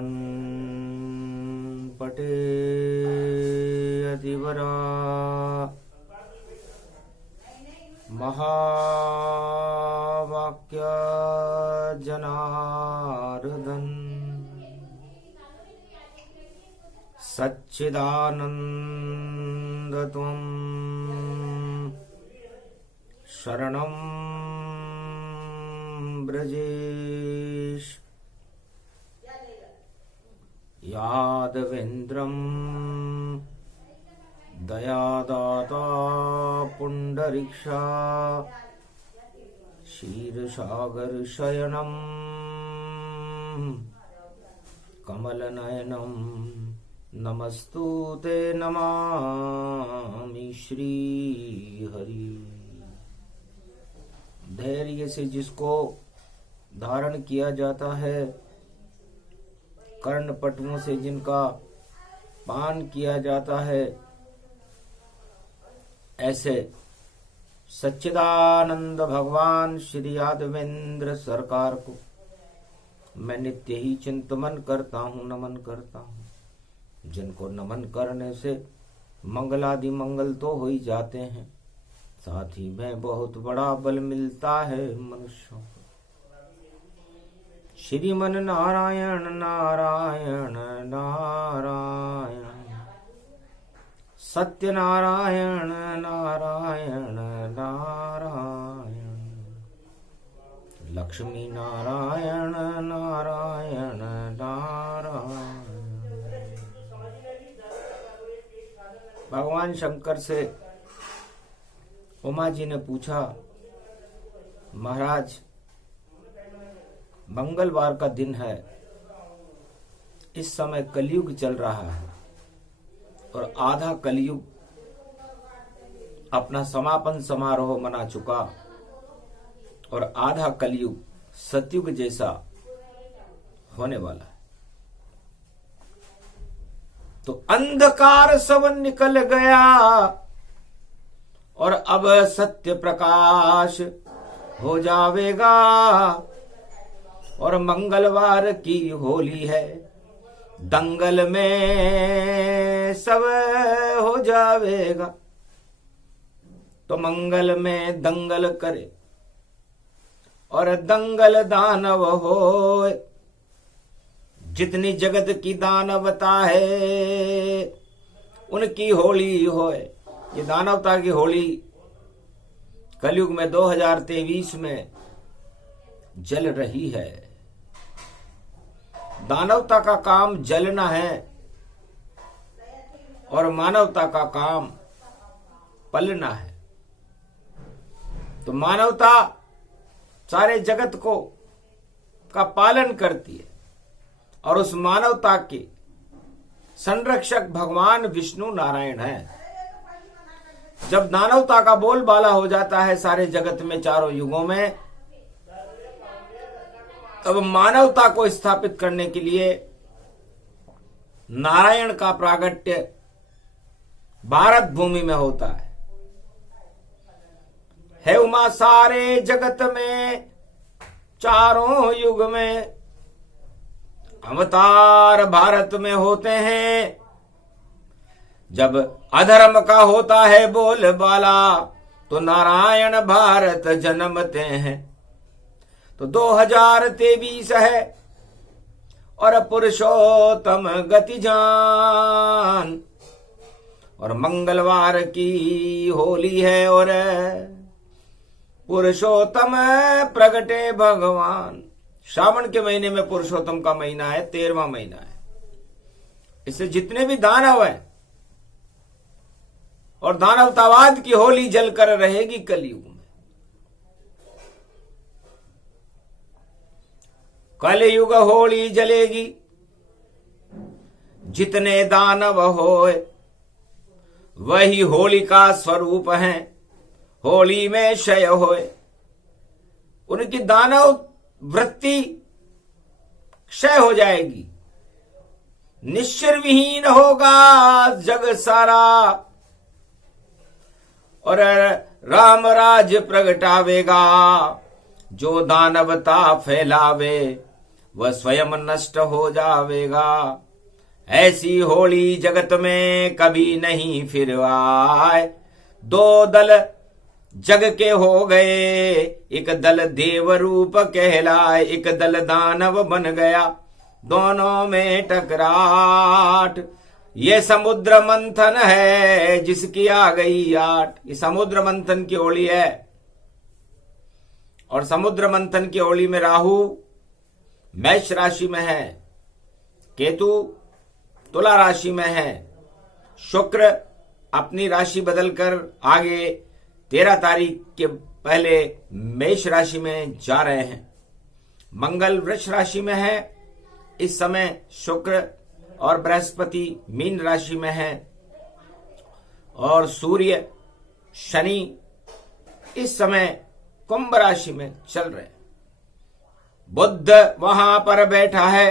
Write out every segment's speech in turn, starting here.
रावण पटे अतिवरा महावाक्य जनार्दन सच्चिदानंद त्वं शरणं ब्रजेश यादवेन्द्रं दयादाता पुंडरीक्षा क्षीरसागर शयनं कमलनयनं नमस्तुते नमामि श्री हरि। धैर्य से जिसको धारण किया जाता है, कर्णपटुओं से जिनका पान किया जाता है, ऐसे सच्चिदानंद भगवान श्री यादवेंद्र सरकार को मैं नित्य ही चिंतन करता हूँ, नमन करता हूँ। जिनको नमन करने से मंगलादि मंगल तो हो ही जाते हैं, साथ ही में बहुत बड़ा बल मिलता है मनुष्यों को। श्रीमन नारायण नारायण नारायण, सत्य नारायण नारायण नारायण, लक्ष्मी नारायण नारायण नारायण। भगवान शंकर से उमा जी ने पूछा, महाराज मंगलवार का दिन है, इस समय कलयुग चल रहा है और आधा कलयुग अपना समापन समारोह मना चुका और आधा कलयुग सतयुग जैसा होने वाला है। तो अंधकार सब निकल गया और अब सत्य प्रकाश हो जावेगा और मंगलवार की होली है, दंगल में सब हो जावेगा। तो मंगल में दंगल करे और दंगल दानव हो, जितनी जगत की दानवता है उनकी होली होए। ये दानवता की होली कलयुग में 2023 में जल रही है। दानवता का काम जलना है और मानवता का काम पलना है। तो मानवता सारे जगत को का पालन करती है और उस मानवता के संरक्षक भगवान विष्णु नारायण है। जब दानवता का बोलबाला हो जाता है सारे जगत में, चारों युगों में, तब मानवता को स्थापित करने के लिए नारायण का प्रागट्य भारत भूमि में होता है उमा सारे जगत में, चारों युग में अवतार भारत में होते हैं। जब अधर्म का होता है बोलबाला तो नारायण भारत जन्मते हैं। तो 2023 है और पुरुषोत्तम गति जान और मंगलवार की होली है और पुरुषोत्तम प्रगटे भगवान। श्रावण के महीने में पुरुषोत्तम का महीना है, 13वां महीना है। इससे जितने भी दानव हैं और दानवतावाद की होली जलकर रहेगी कलयुग में। कलयुग होली जलेगी, जितने दानव होए वही होली का स्वरूप है, होली में क्षय होए। उनकी दानव वृत्ति क्षय हो जाएगी, निश्चर विहीन होगा जग सारा और राम राज प्रगटावेगा। जो दानवता फैलावे वह स्वयं नष्ट हो जावेगा। ऐसी होली जगत में कभी नहीं फिर आए। दो दल जग के हो गए, एक दल देव रूप कहलाए, एक दल दानव बन गया, दोनों में टकराट। ये समुद्र मंथन है जिसकी आ गई आठ। ये समुद्र मंथन की होली है, और समुद्र मंथन की होली में राहु मेष राशि में है, केतु तुला राशि में है, शुक्र अपनी राशि बदलकर आगे 13 तारीख के पहले मेष राशि में जा रहे हैं। मंगल वृष राशि में है इस समय, शुक्र और बृहस्पति मीन राशि में है, और सूर्य शनि इस समय कुंभ राशि में चल रहे हैं। बुध वहां पर बैठा है,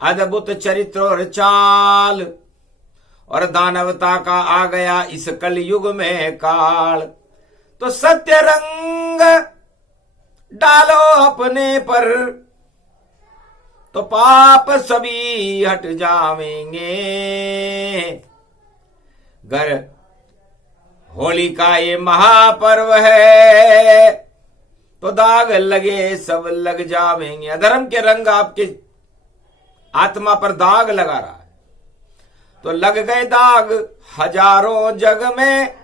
अद्भुत चरित्र और चाल, और दानवता का आ गया इस कलयुग में काल। तो सत्य रंग डालो अपने पर, तो पाप सभी हट जावेंगे। गर होली का ये महापर्व है, तो दाग लगे सब लग जावेंगे। अधर्म के रंग आपके आत्मा पर दाग लगा रहा है, तो लग गए दाग हजारों जग में,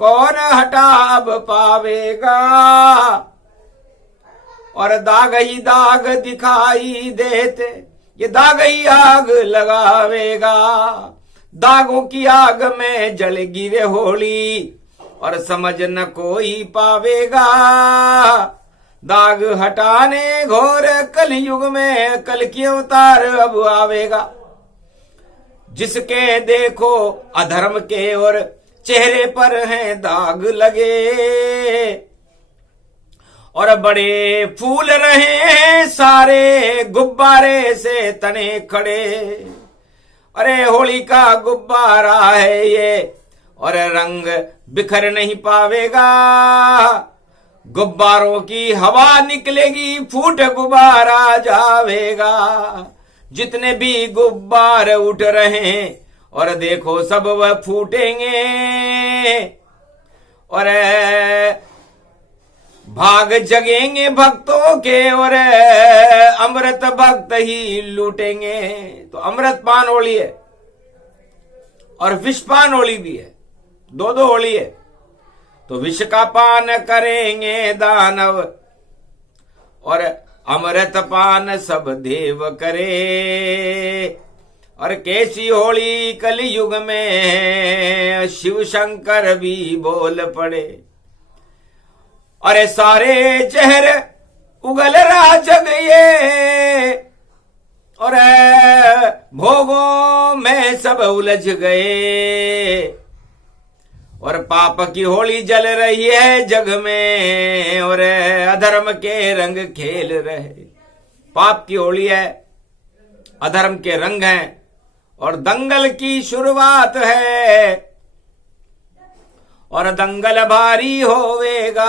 कौन हटा अब पावेगा। और दाग ही दाग दिखाई देते, ये दाग ही आग लगावेगा। दागों की आग में जल गिरे होली, और समझ न कोई पावेगा। दाग हटाने घोर कलयुग में कल की अवतार अब आवेगा। जिसके देखो अधर्म के और चेहरे पर हैं दाग लगे, और बड़े फूल रहे सारे गुब्बारे से तने खड़े। अरे होली का गुब्बारा है ये, और रंग बिखर नहीं पावेगा। गुब्बारों की हवा निकलेगी, फूट गुब्बारा जावेगा। जितने भी गुब्बारे उठ रहे हैं, और देखो सब वह फूटेंगे, और भाग जगेंगे भक्तों के, और अमृत भक्त ही लूटेंगे। तो अमृत पान होली है और विषपान होली भी है, दो दो होली है। तो विष का पान करेंगे दानव, और अमृत पान सब देव करे। और कैसी होली कलयुग में शिव शंकर भी बोल पड़े। अरे सारे जहर उगल रहा जग ये, और भोगों में सब उलझ गए। और पाप की होली जल रही है जग में, और अधर्म के रंग खेल रहे। पाप की होली है, अधर्म के रंग हैं, और दंगल की शुरुआत है, और दंगल भारी होवेगा।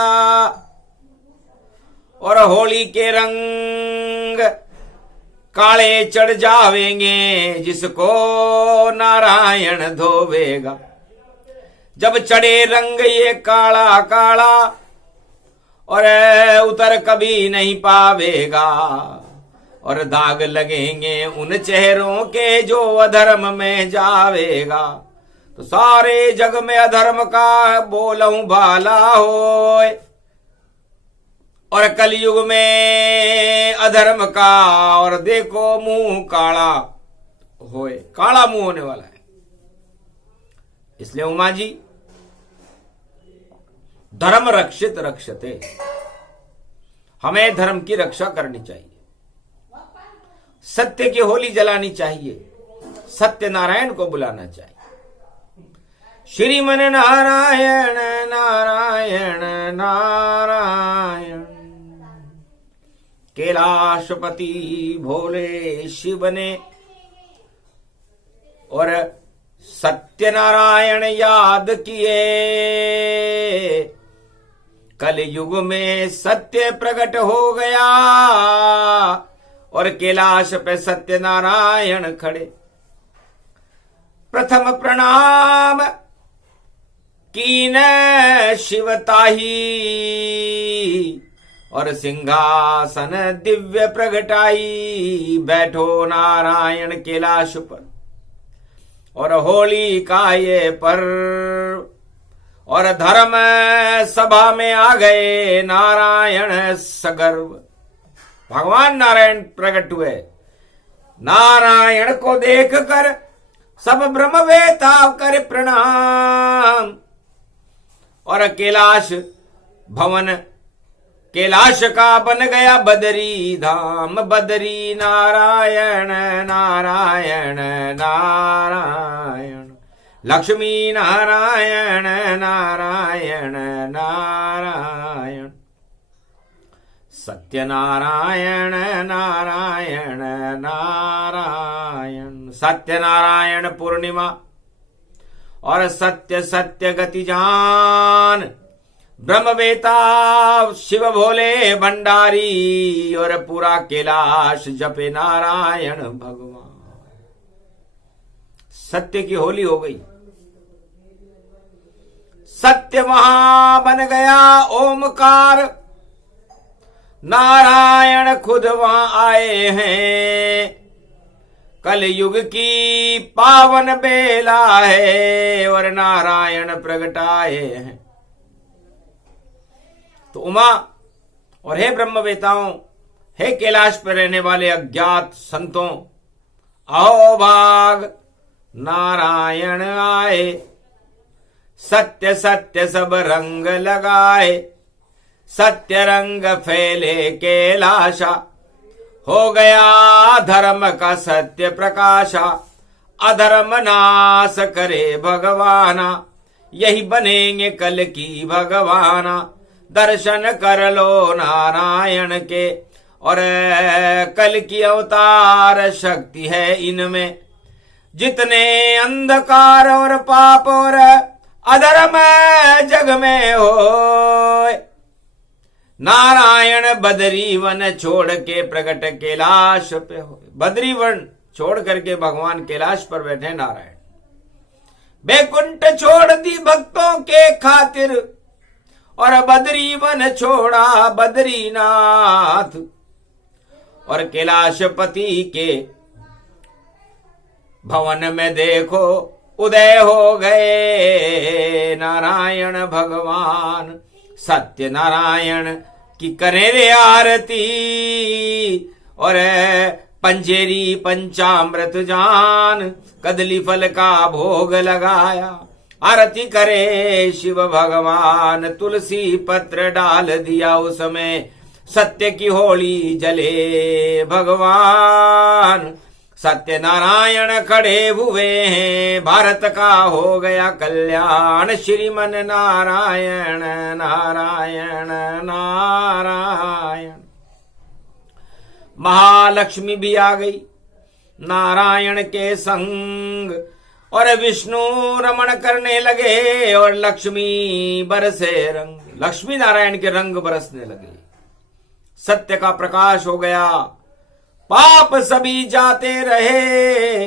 और होली के रंग काले चढ़ जावेंगे, जिसको नारायण धोवेगा। जब चढ़े रंग ये काला काला, और उतर कभी नहीं पावेगा। और दाग लगेंगे उन चेहरों के जो अधर्म में जावेगा। तो सारे जग में अधर्म का बोलऊं भाला होए, और कलयुग में अधर्म का और देखो मुंह काला होए, काला मुंह होने वाला है। इसलिए उमा जी, धर्म रक्षित रक्षते, हमें धर्म की रक्षा करनी चाहिए, सत्य की होली जलानी चाहिए, सत्य नारायण को बुलाना चाहिए। श्रीमन नारायण नारायण नारायण, कैलाशपति भोले शिव ने और सत्यनारायण याद किए। कल युग में सत्य प्रकट हो गया, और कैलाश पे सत्यनारायण खड़े। प्रथम प्रणाम कीन शिवताही, और सिंहासन दिव्य प्रगटाई। बैठो नारायण कैलाश पर, और होली का ये पर, और धर्म सभा में आ गए नारायण सगर्व। भगवान नारायण प्रकट हुए। नारायण को देख कर सब ब्रह्मवेता कर प्रणाम, और कैलाश भवन कैलाश का बन गया बदरी धाम। बदरी नारायण नारायण नारायण, लक्ष्मी नारायण नारायण नारायण, सत्यनारायण नारायण नारायण। सत्यनारायण पूर्णिमा और सत्य सत्य गति जान, ब्रह्मवेता शिव भोले भंडारी, और पूरा कैलाश जपे नारायण भगवान। सत्य की होली हो गई। सत्य वहां बन गया ओमकार, नारायण खुद वहां आए हैं। कल युग की पावन बेला है, और नारायण प्रगटाए हैं। तो उमा और हे ब्रह्मवेताओं, हे कैलाश पर रहने वाले अज्ञात संतों, आओ भाग नारायण आए। सत्य सत्य सब रंग लगाए, सत्य रंग फैले कैलाशा। हो गया धर्म का सत्य प्रकाशा, अधर्म नाश करे भगवाना। यही बनेंगे कल की भगवाना। दर्शन कर लो नारायण के, और कल की अवतार शक्ति है इनमें। जितने अंधकार और पाप और अधर्म जग में हो, नारायण बदरी वन छोड़ के प्रकट कैलाश पे हो। बदरी वन छोड़ करके भगवान कैलाश पर बैठे नारायण। बैकुंठ छोड़ दी भक्तों के खातिर, और बदरी वन छोड़ा बदरीनाथ। और कैलाशपति के भवन में देखो उदय हो गए नारायण भगवान। सत्य नारायण की करे रे आरती, और पंजेरी पंचामृत जान, कदली फल का भोग लगाया। आरती करे शिव भगवान, तुलसी पत्र डाल दिया उसमें, सत्य की होली जले भगवान। सत्य नारायण खड़े हुए हैं, भारत का हो गया कल्याण। श्रीमन नारायण नारायण नारायण। महालक्ष्मी भी आ गई नारायण के संग, और विष्णु रमण करने लगे, और लक्ष्मी बरसे रंग। लक्ष्मी नारायण के रंग बरसने लगे। सत्य का प्रकाश हो गया, पाप सभी जाते रहे,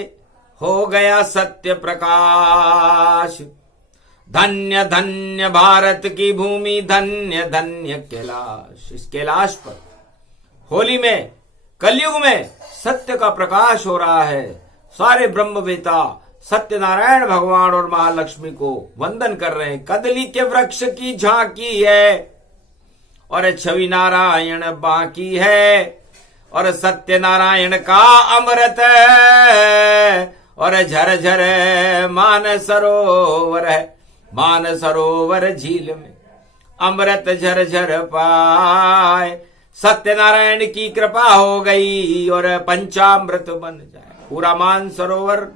हो गया सत्य प्रकाश। धन्य धन्य भारत की भूमि, धन्य धन्य कैलाश। इस कैलाश पर होली में, कलयुग में सत्य का प्रकाश हो रहा है। सारे ब्रह्मवेता सत्यनारायण भगवान और महालक्ष्मी को वंदन कर रहे हैं। कदली के वृक्ष की झांकी है, और छवि नारायण बाकी है। और सत्यनारायण का अमृत, और झरझर मान सरोवर है। मान सरोवर झील में अमृत झरझर पाए। सत्यनारायण की कृपा हो गई, और पंचामृत बन जाए पूरा मान सरोवर।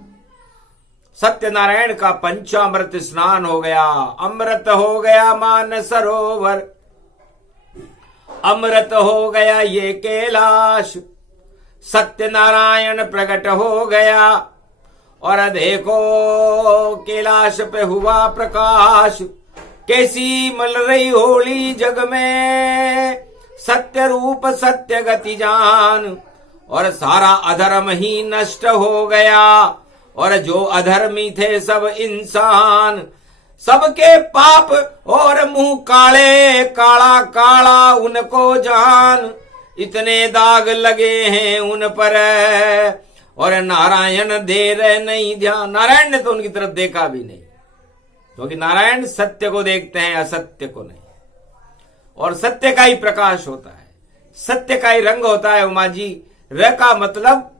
सत्यनारायण का पंचामृत स्नान हो गया, अमृत हो गया मान सरोवर। अमृत हो गया ये कैलाश, सत्यनारायण प्रकट हो गया। और देखो कैलाश पे हुआ प्रकाश, कैसी मल रही होली जग में। सत्य रूप सत्य गति जान, और सारा अधर्म ही नष्ट हो गया। और जो अधर्मी थे सब इंसान, सबके पाप और मुंह काले, काला काला उनको जान, इतने दाग लगे हैं उन पर, और नारायण दे रहे नहीं ध्यान। नारायण ने तो उनकी तरफ देखा भी नहीं, क्योंकि नारायण सत्य को देखते हैं, असत्य को नहीं। और सत्य का ही प्रकाश होता है, सत्य का ही रंग होता है। उमा जी, र का मतलब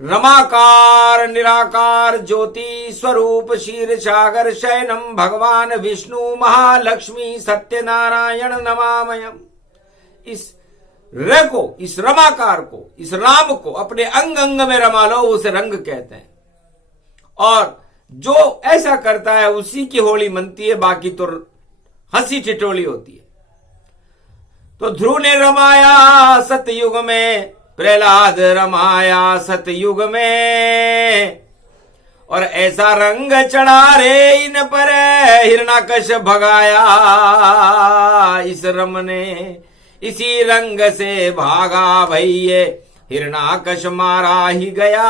रमाकार निराकार ज्योति स्वरूप क्षीर सागर शयनम भगवान विष्णु महालक्ष्मी सत्यनारायण नमामयम। इस र को, इस रमाकार को, इस राम को अपने अंग अंग में रमा लो, उसे रंग कहते हैं। और जो ऐसा करता है उसी की होली मनती है, बाकी तो हंसी ठिठोली होती है। तो ध्रुव ने रमाया सतयुग में, प्रहलाद रमाया सतयुग में, और ऐसा रंग चढ़ा रे इन पर हिरणाकश भगाया इस रम ने, इसी रंग से भागा भैये हिरणाकश मारा ही गया।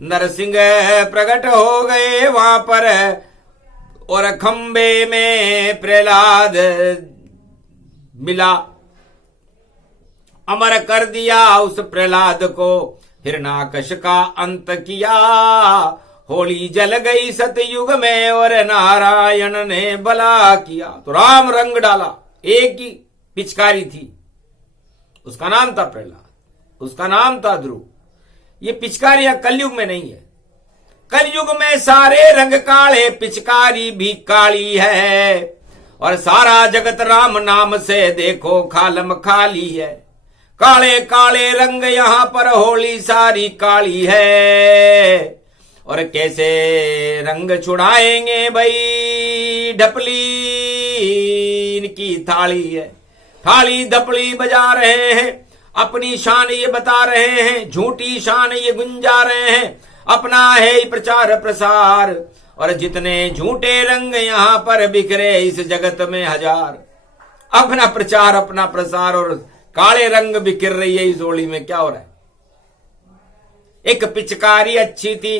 नरसिंह प्रकट हो गए वहां पर, और खंबे में प्रहलाद मिला, अमर कर दिया उस प्रहलाद को, हिरणाकश का अंत किया। होली जल गई सतयुग में और नारायण ने भला किया। तो राम रंग डाला, एक ही पिचकारी थी, उसका नाम था प्रहलाद, उसका नाम था ध्रुव। ये पिचकारियां कलयुग में नहीं है, कलयुग में सारे रंग काले, पिचकारी भी काली है। और सारा जगत राम नाम से देखो खालम खाली है। काले काले रंग यहां पर होली सारी काली है। और कैसे रंग छुड़ाएंगे भाई, ढपली इनकी थाली है, थाली धपली बजा रहे हैं, अपनी शान ये बता रहे हैं, झूठी शान ये गुंजा रहे हैं, अपना है प्रचार प्रसार। और जितने झूठे रंग यहां पर बिखरे इस जगत में हजार, अपना प्रचार अपना प्रसार, और काले रंग बिखर रही है इस होली में। क्या हो रहा है? एक पिचकारी अच्छी थी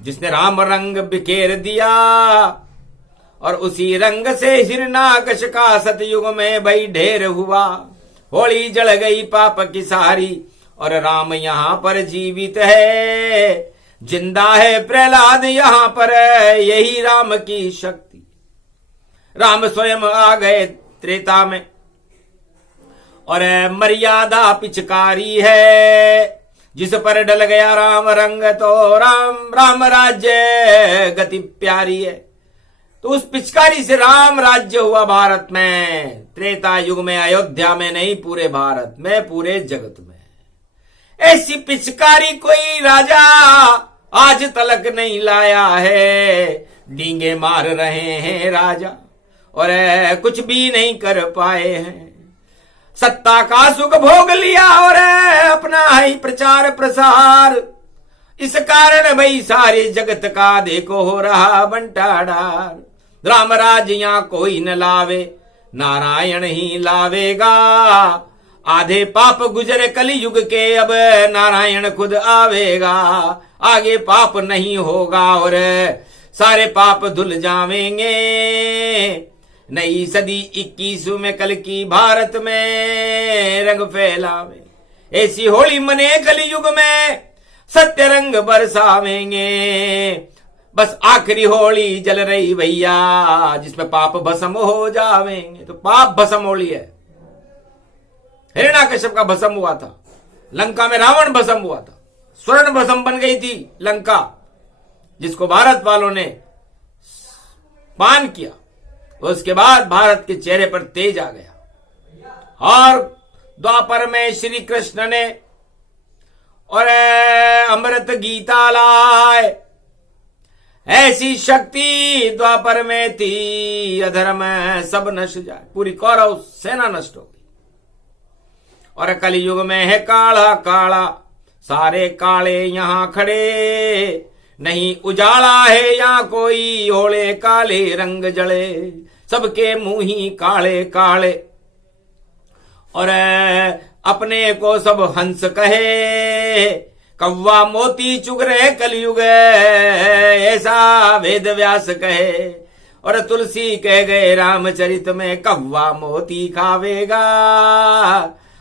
जिसने राम रंग बिखेर दिया, और उसी रंग से हिरणाकश का सतयुग में भाई ढेर हुआ। होली जल गई पाप की सारी, और राम यहां पर जीवित है, जिंदा है प्रहलाद यहां पर, यही राम की शक्ति। राम स्वयं आ गए त्रेता में, और मर्यादा पिचकारी है जिस पर डल गया राम रंग, तो राम राज्य गति प्यारी है। तो उस पिचकारी से राम राज्य हुआ भारत में, त्रेता युग में, अयोध्या में नहीं, पूरे भारत में, पूरे जगत में। ऐसी पिचकारी कोई राजा आज तलक नहीं लाया है। डींगे मार रहे हैं राजा और कुछ भी नहीं कर पाए हैं। सत्ता का सुख भोग लिया और अपना ही प्रचार प्रसार, इस कारण भाई सारे जगत का देखो हो रहा बंटाढार। राम राज यहां कोई न लावे, नारायण ही लावेगा। आधे पाप गुजरे कलयुग के, अब नारायण खुद आवेगा। आगे पाप नहीं होगा और सारे पाप धुल जावेंगे। नई सदी 21 में कल की भारत में रंग फैलावे। ऐसी होली मने कलयुग में, सत्य रंग बरसावेंगे। बस आखिरी होली जल रही भैया, जिसमें पाप भस्म हो जावेंगे। तो पाप भस्म होली है। हिरण्याकश्यप का भस्म हुआ था, लंका में रावण भस्म हुआ था, स्वर्ण भस्म बन गई थी लंका, जिसको भारत वालों ने पान किया। उसके बाद भारत के चेहरे पर तेज आ गया। और द्वापर में श्री कृष्ण ने और अमृत गीता लाए। ऐसी शक्ति द्वापर में थी, अधर्म सब नष्ट जाए। पूरी कौरव सेना नष्ट हो गई। और कलयुग में है काला काला, सारे काले यहां खड़े। नहीं उजाला है यहां कोई, ओले काले रंग जड़े। सबके मुंह ही काले काले। और अपने को सब हंस कहे, कौवा मोती चुग रहे कलयुग ऐसा वेद व्यास कहे। और तुलसी कह गए रामचरित में, कौवा मोती खावेगा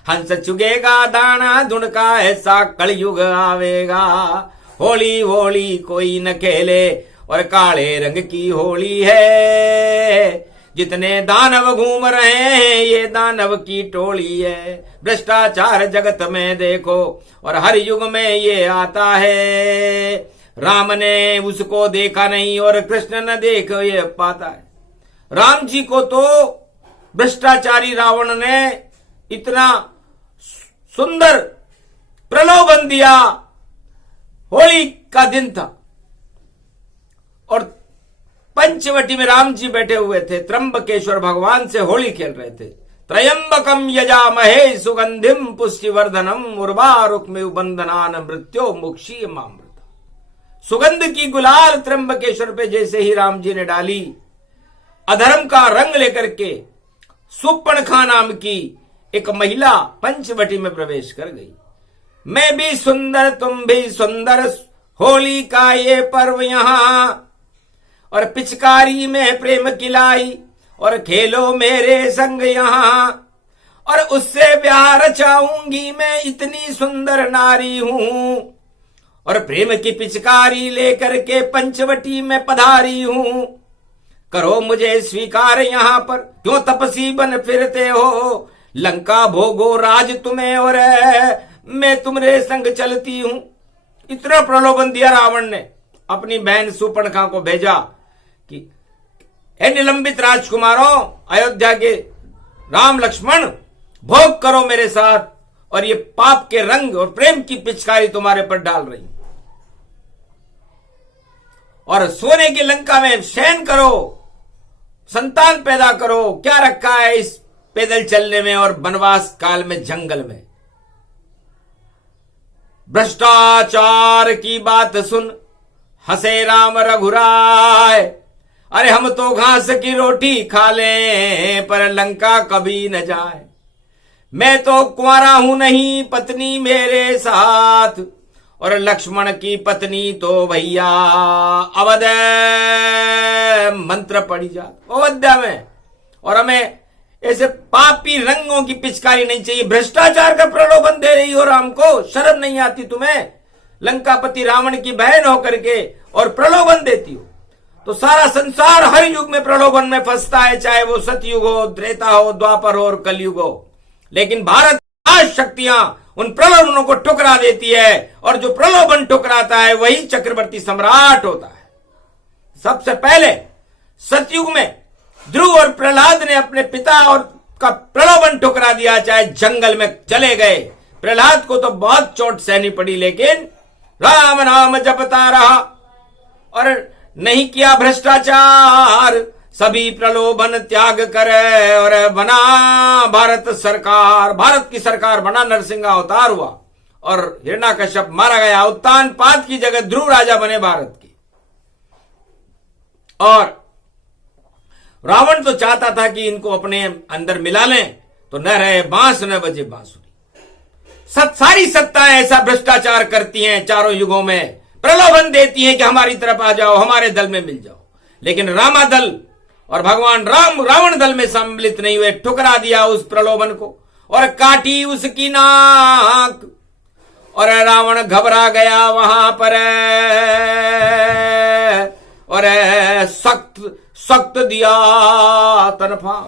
हंस चुगेगा दाना धुनका ऐसा कलयुग आवेगा। होली होली कोई न खेले और काले रंग की होली है, जितने दानव घूम रहे हैं ये दानव की टोली है। भ्रष्टाचार जगत में देखो और हर युग में ये आता है, राम ने उसको देखा नहीं और कृष्ण न देख ये पाता है। राम जी को तो भ्रष्टाचारी रावण ने इतना सुंदर प्रलोभन दिया, होली का दिन था और पंचवटी में राम जी बैठे हुए थे, त्र्यंबकेश्वर भगवान से होली खेल रहे थे। त्रयंबकम यजामहे सुगंधिम पुष्टिवर्धनम उर्वारुकमिव बंधनान मृत्यो मुक्षीय मामृता। सुगंध की गुलाल त्र्यंबकेश्वर पे जैसे ही राम जी ने डाली, अधर्म का रंग लेकर के सुपर्णखा नाम की एक महिला पंचवटी में प्रवेश कर गई। मैं भी सुंदर तुम भी सुंदर, होली का ये पर्व यहां, और पिचकारी में प्रेम किलाई और खेलो मेरे संग यहां, और उससे ब्याह रचाऊंगी मैं इतनी सुंदर नारी हूं, और प्रेम की पिचकारी लेकर के पंचवटी में पधारी हूं। करो मुझे स्वीकार यहां पर, क्यों तपसी बन फिरते हो, लंका भोगो राज तुम्हें और मैं तुम्हारे संग चलती हूं। इतना प्रलोभन दिया रावण ने। अपनी बहन सुपर्णखा को भेजा कि हे निलंबित राजकुमारों, अयोध्या के राम लक्ष्मण, भोग करो मेरे साथ, और ये पाप के रंग और प्रेम की पिचकारी तुम्हारे पर डाल रही, और सोने की लंका में शयन करो, संतान पैदा करो। क्या रखा है इस पैदल चलने में और वनवास काल में जंगल में। भ्रष्टाचार की बात सुन हंसे राम रघुराय, अरे हम तो घास की रोटी खा लें पर लंका कभी न जाए। मैं तो कुंवारा हूं नहीं पत्नी मेरे साथ, और लक्ष्मण की पत्नी तो भैया अवध मंत्र पड़ी जात अयोध्या में, और हमें ऐसे पापी रंगों की पिचकारी नहीं चाहिए। भ्रष्टाचार का प्रलोभन दे रही हो राम को, शर्म नहीं आती तुम्हें? लंकापति रावण की बहन होकर के और प्रलोभन देती हो। तो सारा संसार हर युग में प्रलोभन में फंसता है, चाहे वो सतयुग हो, त्रेता हो, द्वापर हो और कलयुग हो। लेकिन भारत आज शक्तियां उन प्रलोभनों को ठुकरा देती है, और जो प्रलोभन ठुकराता है वही चक्रवर्ती सम्राट होता है। सबसे पहले सतयुग में ध्रुव और प्रहलाद ने अपने पिता और का प्रलोभन ठुकरा दिया, चाहे जंगल में चले गए। प्रहलाद को तो बहुत चोट सहनी पड़ी, लेकिन राम नाम जपता रहा और नहीं किया भ्रष्टाचार। सभी प्रलोभन त्याग करे और बना भारत सरकार। भारत की सरकार बना, नरसिंह अवतार हुआ और हिरण्यकश्यप मारा गया। उत्तानपाद की जगह ध्रुव राजा बने भारत की। और रावण तो चाहता था कि इनको अपने अंदर मिला लें, तो न रहे बांस न बजे बांसुरी। सारी सत्ताएं ऐसा भ्रष्टाचार करती हैं चारों युगों में, प्रलोभन देती हैं कि हमारी तरफ आ जाओ, हमारे दल में मिल जाओ। लेकिन रामा दल और भगवान राम रावण दल में सम्मिलित नहीं हुए, ठुकरा दिया उस प्रलोभन को और काटी उसकी नाक, और रावण घबरा गया वहां पर और सख्त दिया तनफा,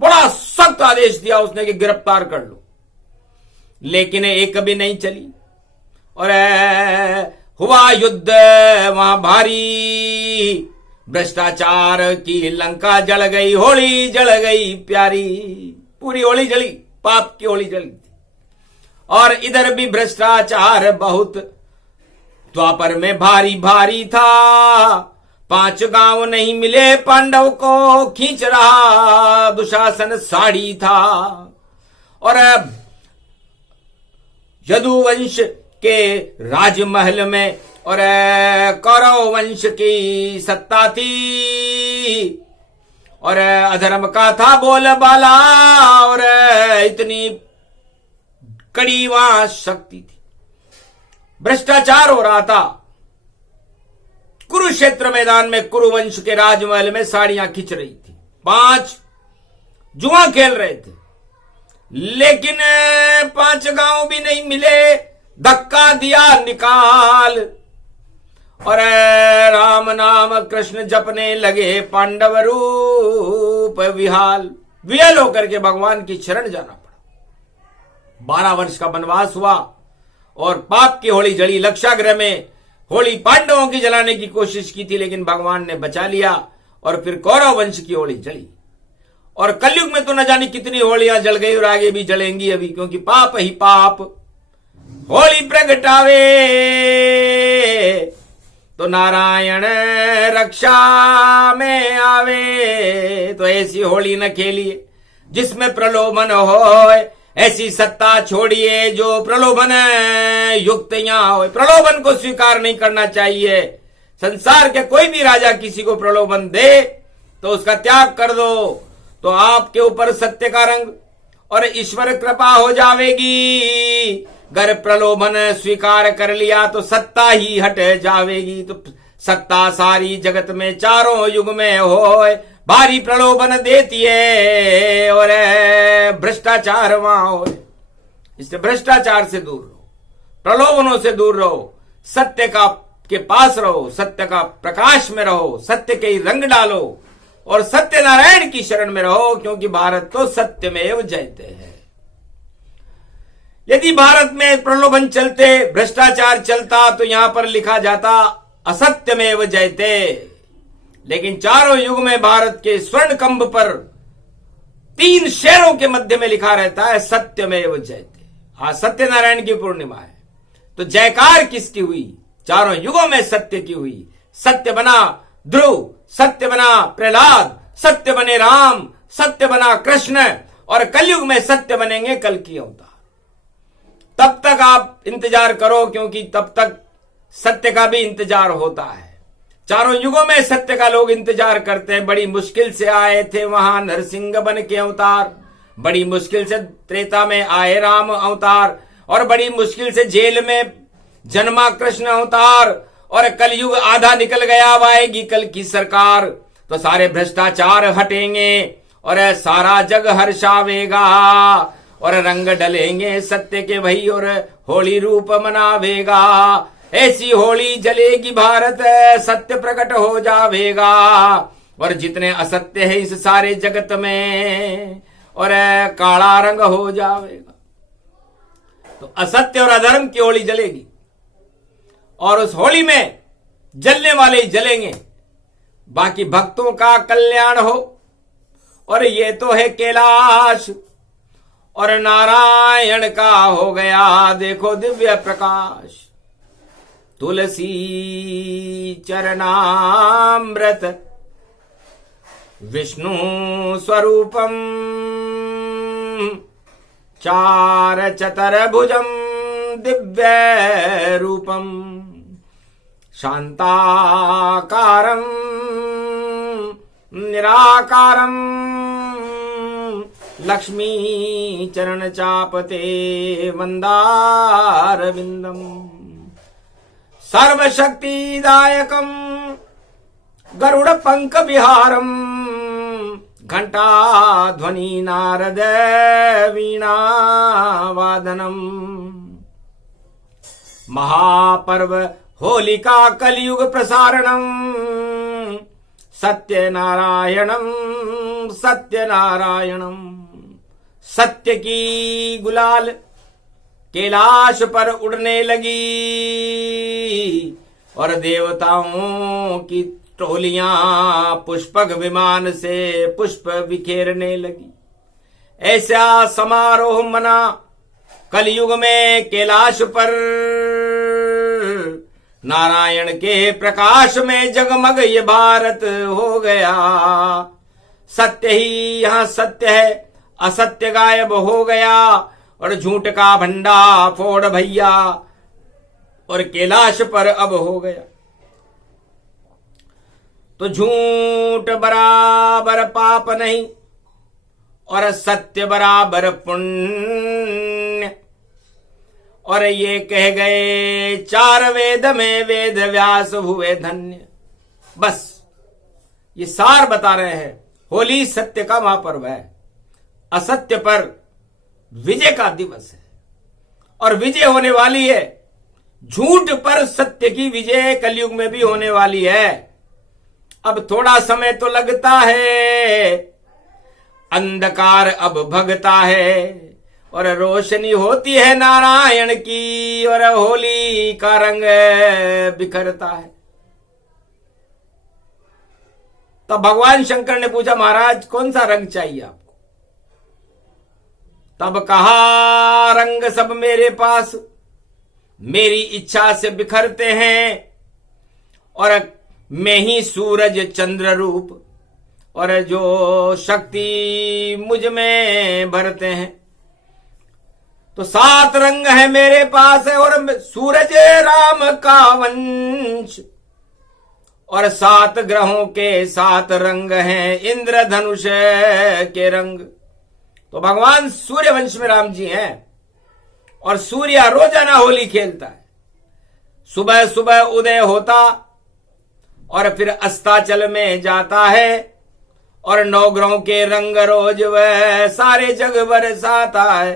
बड़ा सख्त आदेश दिया उसने कि गिरफ्तार कर लो। लेकिन एक भी नहीं चली और हुआ युद्ध वहां भारी। भ्रष्टाचार की लंका जल गई, होली जल गई प्यारी। पूरी होली जली, पाप की होली जली। और इधर भी भ्रष्टाचार बहुत द्वापर में भारी भारी था। 5 गांव नहीं मिले पांडव को, खींच रहा दुशासन साड़ी था। और यदुवंश के राजमहल में और कौरव वंश की सत्ता थी, और अधर्म का था बोलबाला, और इतनी कड़ी वहां शक्ति थी, भ्रष्टाचार हो रहा था। कुरुक्षेत्र मैदान में कुरुवंश के राजमहल में साड़ियां खिंच रही थी, 5 जुआ खेल रहे थे, लेकिन 5 गांव भी नहीं मिले, धक्का दिया निकाल, और राम नाम कृष्ण जपने लगे, पांडव रूप विहाल, विहल होकर के भगवान की शरण जाना पड़ा। 12 वर्ष का वनवास हुआ और पाप की होली जली। लक्षागृह में होली पांडवों की जलाने की कोशिश की थी, लेकिन भगवान ने बचा लिया, और फिर कौरव वंश की होली जली। और कलयुग में तो न जाने कितनी होलियां जल गई और आगे भी जलेंगी अभी, क्योंकि पाप ही पाप होली प्रगटावे, तो नारायण रक्षा में आवे। तो ऐसी होली न खेलिए जिसमें प्रलोभन हो, ऐसी सत्ता छोड़िए जो प्रलोभन युक्त यहां हो। प्रलोभन को स्वीकार नहीं करना चाहिए। संसार के कोई भी राजा किसी को प्रलोभन दे तो उसका त्याग कर दो, तो आपके ऊपर सत्य का रंग और ईश्वर कृपा हो जावेगी। अगर प्रलोभन स्वीकार कर लिया तो सत्ता ही हट जावेगी। तो सत्ता सारी जगत में चारों युग में हो, भारी प्रलोभन देती है, और भ्रष्टाचार वहां हो। इससे भ्रष्टाचार से दूर रहो, प्रलोभनों से दूर रहो, सत्य का के पास रहो, सत्य का प्रकाश में रहो, सत्य के ही रंग डालो, और सत्यनारायण की शरण में रहो, क्योंकि भारत तो सत्यमेव जयते है। यदि भारत में प्रलोभन चलते, भ्रष्टाचार चलता, तो यहां पर लिखा जाता असत्यमेव जयते। लेकिन चारों युग में भारत के स्वर्ण कंब पर 3 शेरों के मध्य में लिखा रहता है सत्यमेव जयते। आज सत्यनारायण की पूर्णिमा है, तो जयकार किसकी हुई? चारों युगों में सत्य की हुई। सत्य बना ध्रुव, सत्य बना प्रहलाद, सत्य बने राम, सत्य बना कृष्ण, और कलयुग में सत्य बनेंगे कल की अवतार। तब तक आप इंतजार करो, क्योंकि तब तक सत्य का भी इंतजार होता है। चारों युगों में सत्य का लोग इंतजार करते हैं। बड़ी मुश्किल से आए थे वहां नरसिंह बन के अवतार, बड़ी मुश्किल से त्रेता में आए राम अवतार, और बड़ी मुश्किल से जेल में जन्मा कृष्ण अवतार, और कलयुग आधा निकल गया, अब आएगी कल की सरकार। तो सारे भ्रष्टाचार हटेंगे और सारा जग हर्षावेगा, और रंग डलेंगे सत्य के भई, और होली रूप मनावेगा। ऐसी होली जलेगी भारत, सत्य प्रकट हो जावेगा, और जितने असत्य है इस सारे जगत में, और काला रंग हो जावेगा। तो असत्य और अधर्म की होली जलेगी, और उस होली में जलने वाले ही जलेंगे, बाकी भक्तों का कल्याण हो। और ये तो है कैलाश, और नारायण का हो गया देखो दिव्य प्रकाश। तुलसी चरणामृत विष्णु स्वरूपम, चार चतुर्भुजम दिव्य रूपम, शांताकारं निराकारं, लक्ष्मी चरण चापते वंदारविंदम, सर्वशक्तिदायकं गरुड़ पंख विहारं, घंटा ध्वनि नारद वीणा वादनम। महापर्व होलिका कलयुग प्रसारणम, सत्यनारायणम सत्यनारायणम। सत्य की गुलाल कैलाश पर उड़ने लगी, और देवताओं की टोलियां पुष्पक विमान से पुष्प बिखेरने लगी। ऐसा समारोह मना कलयुग में कैलाश पर, नारायण के प्रकाश में जगमग ये भारत हो गया। सत्य ही यहां सत्य है, असत्य गायब हो गया, और झूठ का भंडा फोड़ भैया, और कैलाश पर अब हो गया। तो झूठ बराबर पाप नहीं और सत्य बराबर पुण्य। और ये कह गए 4 वेद में वेद व्यास हुए धन्य। बस ये सार बता रहे हैं। होली सत्य का महापर्व है, असत्य पर विजय का दिवस है और विजय होने वाली है। झूठ पर सत्य की विजय कलयुग में भी होने वाली है। अब थोड़ा समय तो लगता है, अंधकार अब भगता है और रोशनी होती है नारायण की और होली का रंग बिखरता है। तब भगवान शंकर ने पूछा, महाराज कौन सा रंग चाहिए आपको? तब कहा, रंग सब मेरे पास मेरी इच्छा से बिखरते हैं और मैं ही सूरज चंद्र रूप और जो शक्ति मुझ में भरते हैं। तो 7 रंग है मेरे पास है और सूरज राम का वंश और 7 ग्रहों के 7 रंग हैं इंद्रधनुष के रंग। तो भगवान सूर्य वंश में राम जी हैं और सूर्य रोजाना होली खेलता है। सुबह सुबह उदय होता और फिर अस्ताचल में जाता है और 9 ग्रहों के रंग रोज वह सारे जग बरसाता है।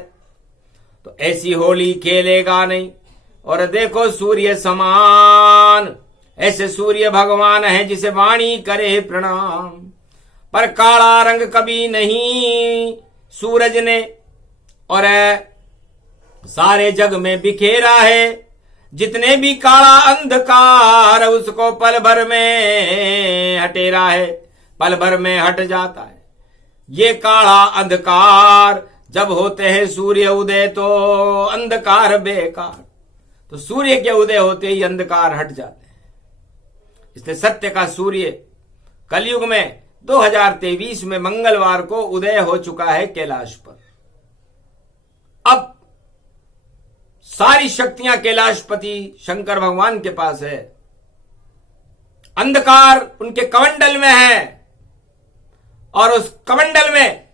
तो ऐसी होली खेलेगा नहीं। और देखो सूर्य समान, ऐसे सूर्य भगवान है जिसे वाणी करे प्रणाम। पर काला रंग कभी नहीं सूरज ने और सारे जग में बिखेरा है। जितने भी काला अंधकार उसको पल भर में हटेरा है, पल भर में हट जाता है। ये काला अंधकार जब होते हैं सूर्य उदय तो अंधकार बेकार। तो सूर्य के उदय होते ही अंधकार हट जाते हैं। इसलिए सत्य का सूर्य कलयुग में 2023 में मंगलवार को उदय हो चुका है कैलाश पर। अब सारी शक्तियां कैलाशपति शंकर भगवान के पास है। अंधकार उनके कमंडल में है और उस कमंडल में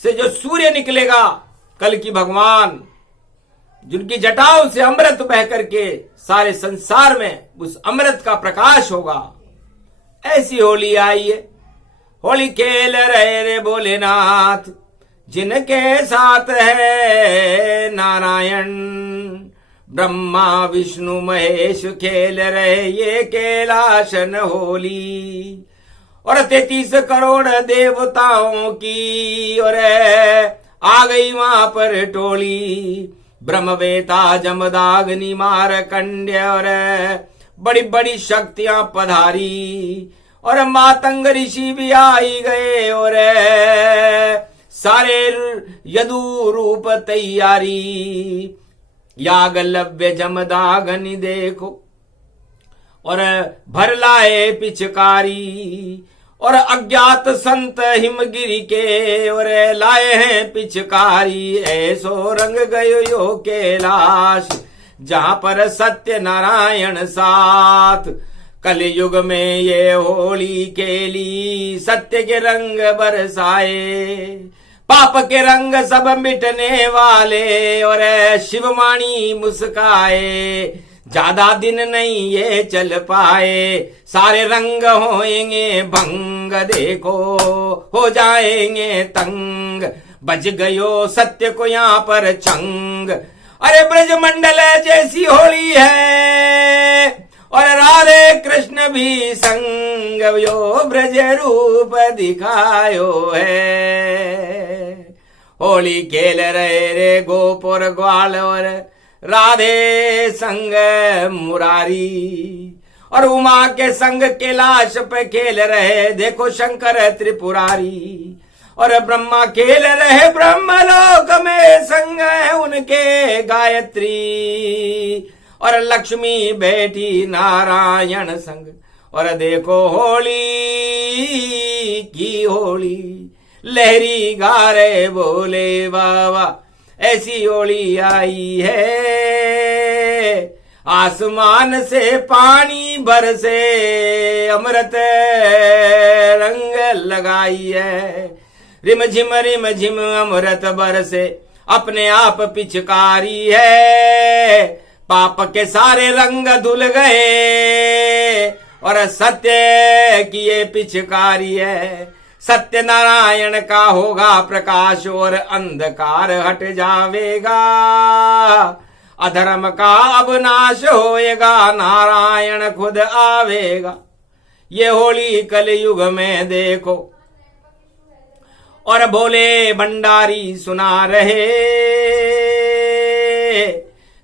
से जो सूर्य निकलेगा कल की भगवान, जिनकी जटाओं से अमृत बह करके सारे संसार में उस अमृत का प्रकाश होगा। ऐसी होली आई है। होली खेल रहे रे भोलेनाथ जिनके साथ है नारायण। ब्रह्मा विष्णु महेश खेल रहे ये कैलाशन होली। और 33 करोड़ देवताओं की और आ गई वहां पर टोली। ब्रह्मवेता जमदाग्नि मारकंड्य और बड़ी बड़ी शक्तियां पधारी और मातंग ऋषि भी आई गए और सारे यदु रूप तैयारी। यागलव्य जमदाग्नि देखो और भर लाए पिचकारी और अज्ञात संत हिमगिरी के और लाए हैं पिचकारी। ऐसो रंग गयो यो कैलाश जहां पर सत्य नारायण साथ। कलयुग में ये होली खेली सत्य के रंग बरसाए। पाप के रंग सब मिटने वाले और शिववाणी मुस्काए। ज्यादा दिन नहीं ये चल पाए सारे रंग होएंगे भंग। देखो हो जाएंगे तंग बज गयो सत्य को यहाँ पर चंग। अरे ब्रज मंडल जैसी होली है और राधे कृष्ण भी संग यो ब्रज रूप दिखायो है। होली खेल रहे रे गोपुर ग्वाल और राधे संग मुरारी। और उमा के संग कैलाश पे खेल रहे देखो शंकर त्रिपुरारी। और ब्रह्मा खेल रहे ब्रह्मलोक में संग है उनके गायत्री। और लक्ष्मी बैठी नारायण संग। और देखो होली की होली लहरी गा रहे बोले बाबा। ऐसी होली आई है आसमान से पानी बरसे अमृत रंग लगाई है। रिम झिम अमृत बरसे अपने आप पिचकारी है। पाप के सारे रंग धुल गए और सत्य की ये पिचकारी है। सत्य नारायण का होगा प्रकाश और अंधकार हट जावेगा। अधर्म का अब नाश होएगा, नारायण खुद आवेगा। ये होली कलयुग में देखो और भोले भंडारी सुना रहे।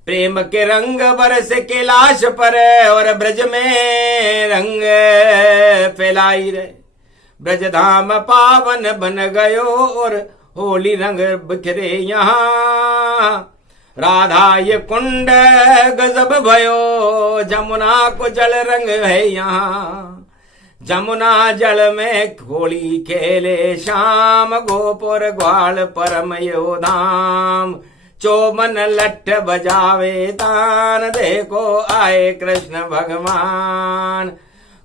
प्रेम के रंग बरस कैलाश पर और ब्रज में रंग फैलाई रहे। ब्रज धाम पावन बन गयो और होली रंग बिखरे यहाँ। राधा ये कुंड गजब भयो, जमुना को जल रंग है यहाँ। जमुना जल में होली खेले श्याम, गोपुर ग्वाल परम यो धाम। चौबन लठ बजावे तान, देखो आए कृष्ण भगवान।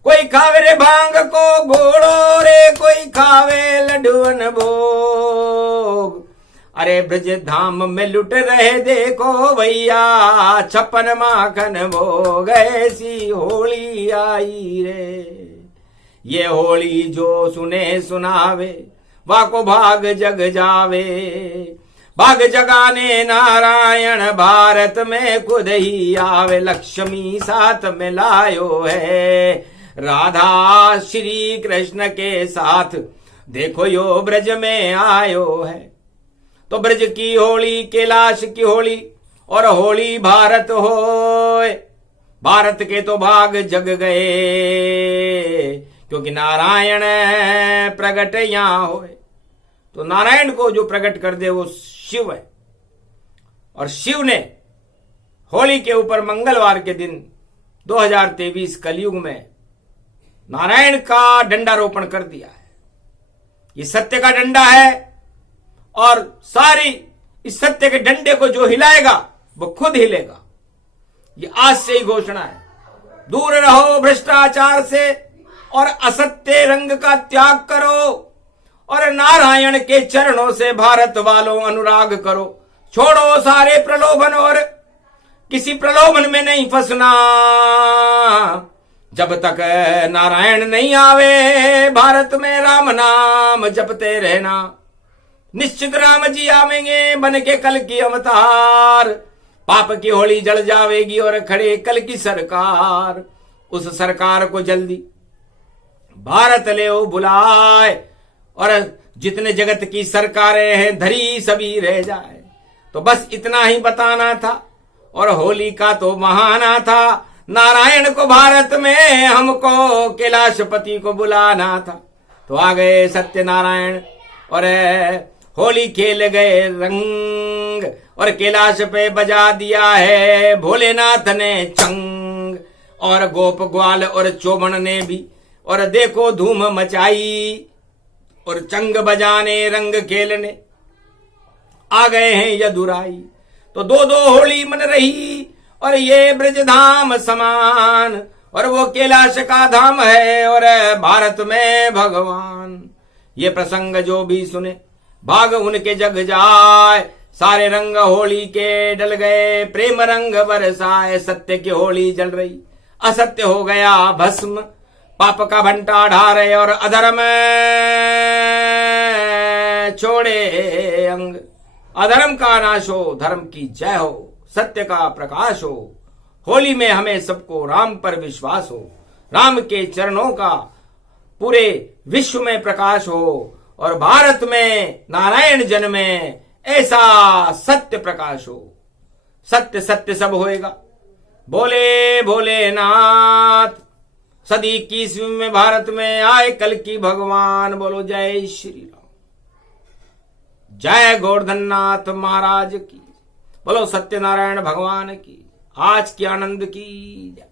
कोई खावे रे भांग को घोड़ो रे, कोई खावे लड्डून भोग। अरे ब्रज धाम में लुट रहे देखो भैया, 56 माखन भोग। ऐसी होली आई रे। ये होली जो सुने सुनावे, वाको भाग जग जावे। भाग जगाने नारायण भारत में खुद ही आवे। लक्ष्मी साथ में लायो है, राधा श्री कृष्ण के साथ देखो यो ब्रज में आयो है। तो ब्रज की होली कैलाश की होली और होली भारत होए। भारत के तो भाग जग गए, क्योंकि नारायण प्रगट यहां होए। तो नारायण को जो प्रकट कर दे वो शिव है। और शिव ने होली के ऊपर मंगलवार के दिन 2023 कलयुग में नारायण का डंडारोपण कर दिया है। ये सत्य का डंडा है और सारी इस सत्य के डंडे को जो हिलाएगा वो खुद हिलेगा। ये आज से ही घोषणा है। दूर रहो भ्रष्टाचार से और असत्य रंग का त्याग करो और नारायण के चरणों से भारत वालों अनुराग करो। छोड़ो सारे प्रलोभन और किसी प्रलोभन में नहीं फंसना। जब तक नारायण नहीं आवे भारत में राम नाम जपते रहना। निश्चित राम जी आवेंगे बन के कल की अवतार। पाप की होली जल जावेगी और खड़े कल की सरकार। उस सरकार को जल्दी भारत ले बुलाए और जितने जगत की सरकारें हैं धरी सभी रह जाए। तो बस इतना ही बताना था और होली का तो बहाना था। नारायण को भारत में हमको कैलाशपति को बुलाना था। तो आ गए सत्यनारायण और होली खेल गए रंग और कैलाश पे बजा दिया है भोलेनाथ ने चंग। और गोप ग्वाल और चौबन ने भी और देखो धूम मचाई और चंग बजाने रंग खेलने आ गए हैं यदुराई। तो दो दो होली मन रही और ये ब्रज धाम समान और वो कैलाश का धाम है और भारत में भगवान। ये प्रसंग जो भी सुने भाग उनके जग जाए। सारे रंग होली के डल गए, प्रेम रंग बरसाए। सत्य की होली जल रही, असत्य हो गया भस्म। पाप का भंटा ढारे और अधर्म छोड़े अंग। अधर्म का नाश हो, धर्म की जय हो, सत्य का प्रकाश हो। होली में हमें सबको राम पर विश्वास हो। राम के चरणों का पूरे विश्व में प्रकाश हो और भारत में नारायण जन में ऐसा सत्य प्रकाश हो। सत्य सत्य सब होएगा। बोले भोलेनाथ। सदी 21वीं में भारत में आए कल की भगवान। बोलो जय श्री राम। जय गोवर्धननाथ महाराज की। बोलो सत्यनारायण भगवान की। आज की आनंद की जय।